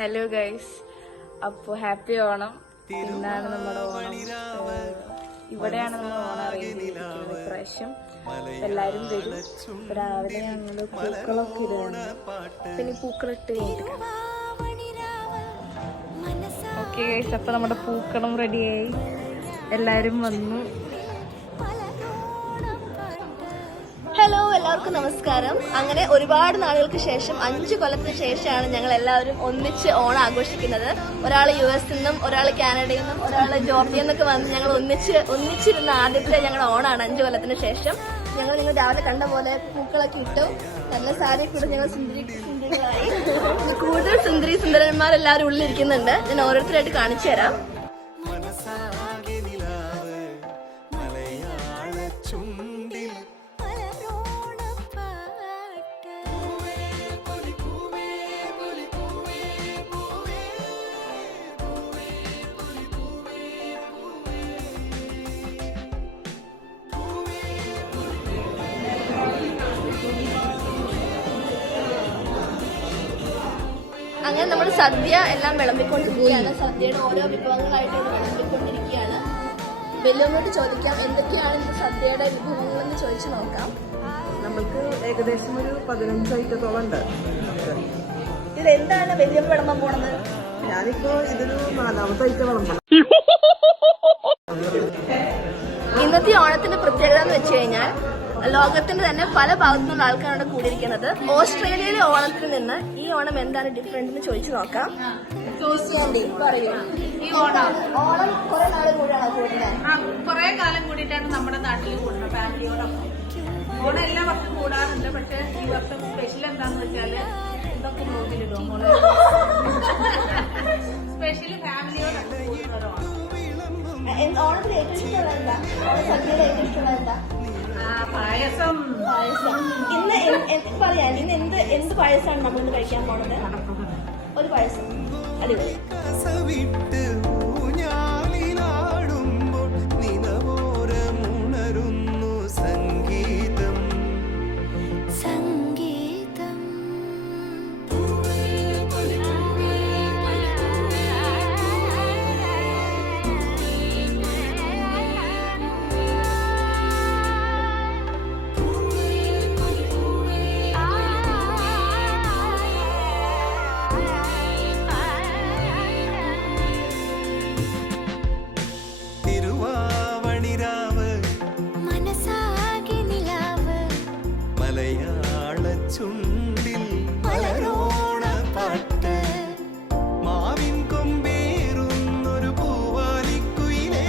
Hello guys, അപ്പോൾ happy Onam. ഇന്നാണ് നമ്മുടെ ഓണം. ഇവിടെയാണ് നമ്മൾ ഓണം അറേഞ്ച് ചെയ്തിരിക്കുന്നത് ഇപ്രാവശ്യം. എല്ലാവരും വരും. രാവിലെ ഞങ്ങൾ പൂക്കളൊക്കെ ഇടുകയാണ്. പിന്നെ പൂക്കളിട്ട് കഴിഞ്ഞിട്ട് ഓക്കെ ഗൈസ്, അപ്പോൾ നമ്മുടെ പൂക്കളം റെഡിയായി. എല്ലാവരും വന്നു. ഹലോ, എല്ലാവർക്കും നമസ്കാരം. അങ്ങനെ ഒരുപാട് നാളുകൾക്ക് ശേഷം 5 കൊല്ലത്തിന് ശേഷമാണ് ഞങ്ങൾ എല്ലാവരും ഒന്നിച്ച് ഓണം ആഘോഷിക്കുന്നത്. ഒരാൾ US നിന്നും, ഒരാൾ കാനഡയിൽ നിന്നും, ഒരാൾ ജോർജിയയിൽ നിന്നൊക്കെ വന്ന് ഞങ്ങൾ ഒന്നിച്ചിരുന്ന ആദ്യത്തെ ഞങ്ങളുടെ ഓണമാണ് 5 കൊല്ലത്തിന് ശേഷം. ഞങ്ങൾ നിങ്ങൾ രാവിലെ കണ്ട പോലെ പൂക്കളൊക്കെ ഇട്ടു, നല്ല സാരി കൂടെ ഞങ്ങൾ സുന്ദരികളായി. കൂടുതൽ സുന്ദരന്മാരെല്ലാവരും ഉള്ളിലിരിക്കുന്നുണ്ട്. ഞാൻ ഓരോരുത്തരായിട്ട് കാണിച്ചു തരാം. അങ്ങനെ നമ്മൾ സദ്യ എല്ലാം വിളമ്പിക്കൊണ്ടിരിക്കുകയാണ്. സദ്യയുടെ ഓരോ വിഭവങ്ങളായിട്ട് വിളമ്പിക്കൊണ്ടിരിക്കുകയാണ്. വലിയവരോട് ചോദിക്കാം എന്തൊക്കെയാണ് ഇന്ന് സദ്യയുടെ വിഭവങ്ങളെന്ന് ചോദിച്ചു നോക്കാം. നമുക്ക് ഏകദേശം ഒരു 15 ഐറ്റത്തോളം ഉണ്ട്. ഇതെന്താണ് വലിയ വിളമ്പാൻ പോണത്? ഞാനിപ്പോ ഇതൊരു 4ാമത്തെ ഐറ്റം വിളമ്പണം. ഇന്നത്തെ ഓണത്തിന്റെ പ്രത്യേകത എന്ന് വെച്ച് കഴിഞ്ഞാൽ ലോകത്തിന്റെ തന്നെ പല ഭാഗത്തുനിന്നുള്ള ആൾക്കാരാണ് കൂടിയിരിക്കുന്നത്. ഓസ്ട്രേലിയയിലെ ഓണത്തിൽ നിന്ന് ഈ ഓണം എന്താണ് ഡിഫറെന്റ് എന്ന് ചോദിച്ചു നോക്കാം. പറയൂ. ഈ ഓണം കുറെ നാളെ കൂടിയാണ് കൂടുന്നത്. കുറെ കാലം കൂടിയിട്ടാണ് നമ്മുടെ നാട്ടിൽ കൂടുന്നത് ഫാമിലിയോടൊപ്പം. ഓണം എല്ലാ വർഷം കൂടാറുണ്ട്. പക്ഷെ ഈ വർഷം സ്പെഷ്യൽ എന്താന്ന് വെച്ചാല് ഇതൊക്കെ നോക്കിയിടും. സ്പെഷ്യൽ ഫാമിലിയോടൊപ്പം കൂടുന്ന ഒരു ഓണം. ഓണത്തിന് ഏറ്റവും ഇഷ്ടമുള്ള എന്താ? സദ്യയുടെ ഏറ്റവും ഇഷ്ടമുള്ള എന്താ? പായസം. ഇന്ന് പറയാൻ ഇന്ന് എന്ത് പായസമാണ് നമ്മളിന്ന് കഴിക്കാൻ പോണത്? ഒരു പായസം. അടിപൊളി. ചുണ്ടിൽ മലരോണ പാട്ട് മാവിൻ കൊമ്പേറുന്നൊരു പൂവാലിക്കുയിലേ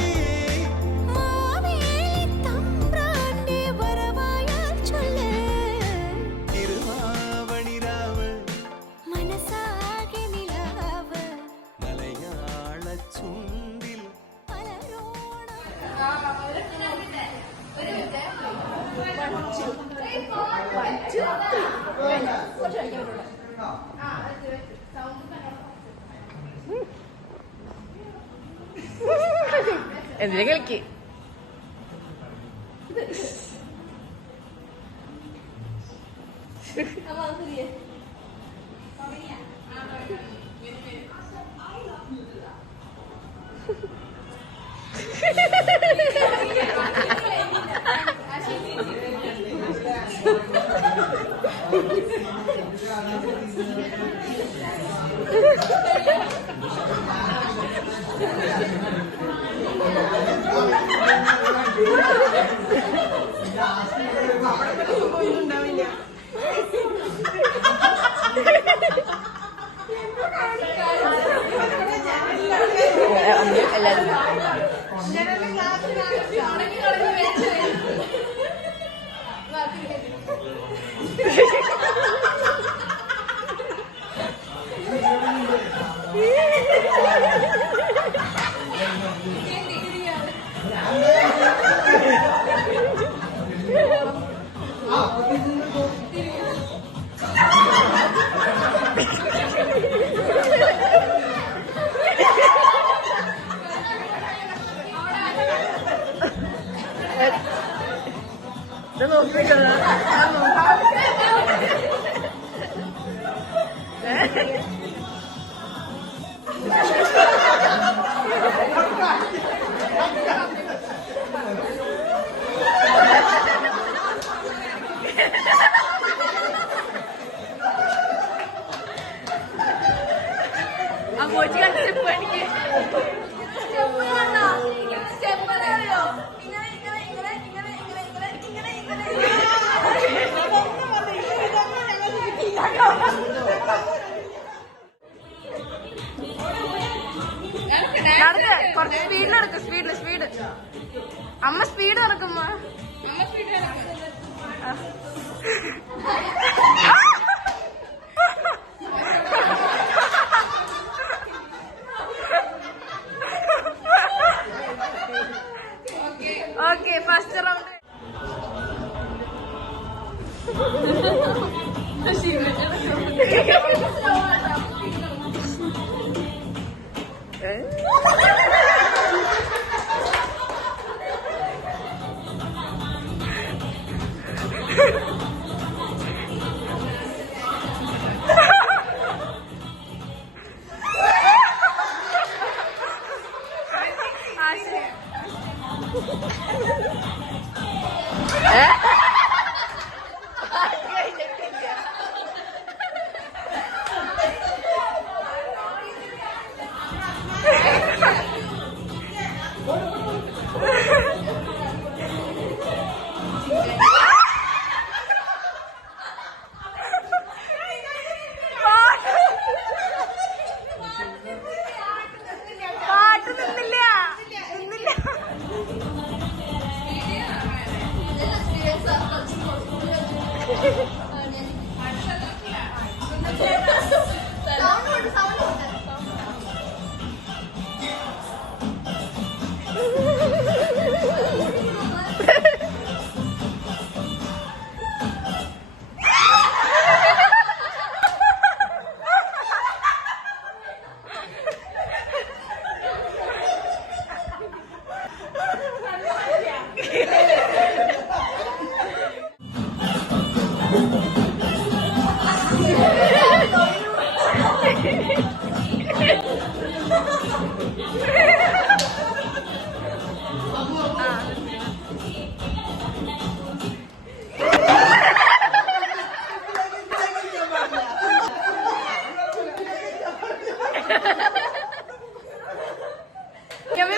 തിരുവാവണിരാവ് മലയാള ചുണ്ടിൽ എന്തിനാ കളിക്ക്? കുറച്ച് സ്പീഡിൽ നടക്കും. സ്പീഡ് അമ്മ സ്പീഡ് നടക്കുമ്മ. Okay first round.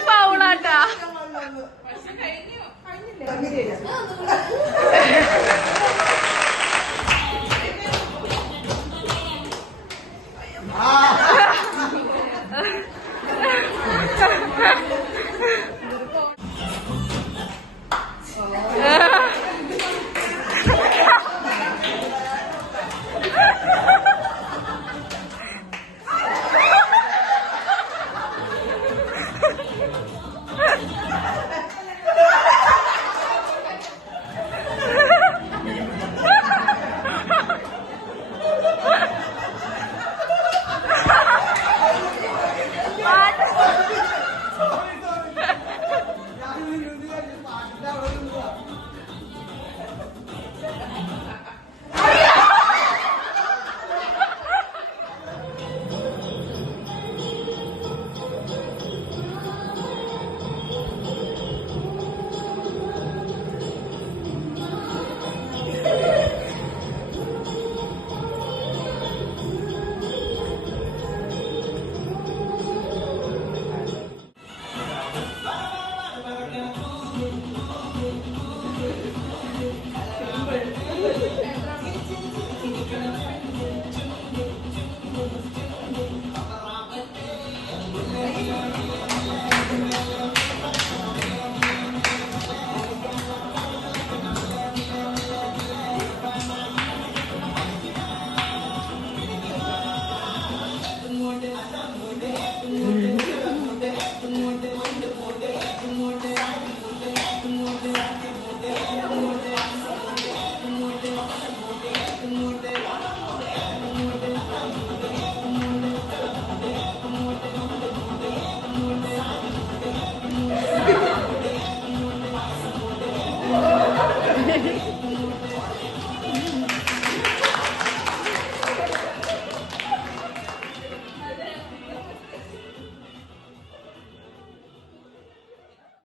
ഫൗളാട്ടാ.